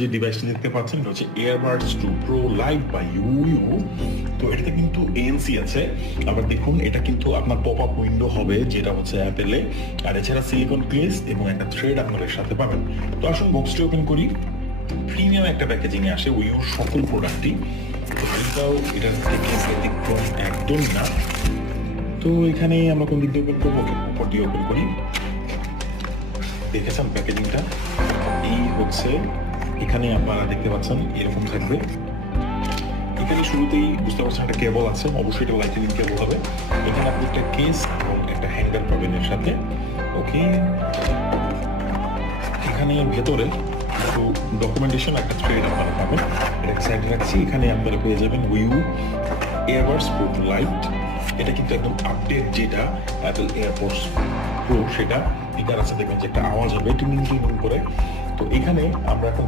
যে ডিভাইসটা দেখতে পাচ্ছেন এটা হচ্ছে এয়ারবাডস 2 প্রো লাইভ বাই ইউইউ। তো এটাতে কিন্তু এএনসি আছে। আবার দেখুন এটা কিন্তু আপনার পপ আপ উইন্ডো হবে, যেটা হচ্ছে অ্যাপেলে। আর এছাড়া সিলিকন কেস এবং একটা থ্রেড আপনার সাথে পাবেন। তো আসুন বক্সটি ওপেন করি। প্রিমিয়াম একটা প্যাকেজিং এ আসে উইউর সকল প্রোডাক্টই। তো এটাও এটার থেকে ব্যতিক্রম একদম না। তো এখানে আমরা কোন দিক দিয়ে ওপেন করবো? উপরটি ওপেন করি। দেখেছেন প্যাকেজিংটা এই হচ্ছে, এখানে আপনারা দেখতে পাচ্ছেন এরকম থাকবে। এখানে শুরুতেই বুঝতে পারছেন একটা কেবল আছে, অবশ্যই এটা লাইটনিং কেবল হবে। এখানে আপনি একটা কেস এবং একটা হ্যান্ডেল পাবেন এর সাথে। ওকে, এখানে ভেতরে একটু ডকুমেন্টেশন একটা থ্রেড আপনারা পাবেন। এটা সাইডে রাখছি। এখানে আপনারা পেয়ে যাবেন উইউ এয়ারবাডস প্রো লাইট। এটা কিন্তু একদম আপডেট, যেটা অ্যাপল এয়ারপডস প্রো সেটা স্পিকার আছে, দেখবেন যে একটা আওয়াজ হবে টিং টিং করে। তো এখানে আমরা এখন